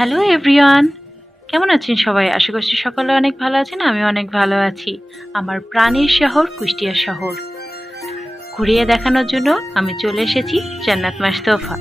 Hello everyone, কেমন আছেন সবাই? আশা করছি সকলে অনেক ভালো আছেন। আমি অনেক ভালো আছি। আমার প্রাণের শহর কুষ্টিয়া শহর ঘুরিয়ে দেখানোর জন্য আমি চলে এসেছি জান্নাত মাসতফা।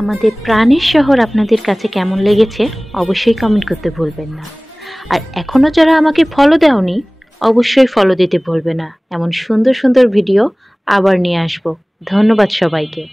আমাদের প্রাণের শহর আপনাদের কাছে কেমন লেগেছে অবশ্যই কমেন্ট করতে ভুলবেন না। আর এখনো যারা আমাকে ফলো দেওনি অবশ্যই ফলো দিতে ভুলবে না। এমন সুন্দর সুন্দর ভিডিও আবার নিয়ে আসবো। ধন্যবাদ সবাইকে।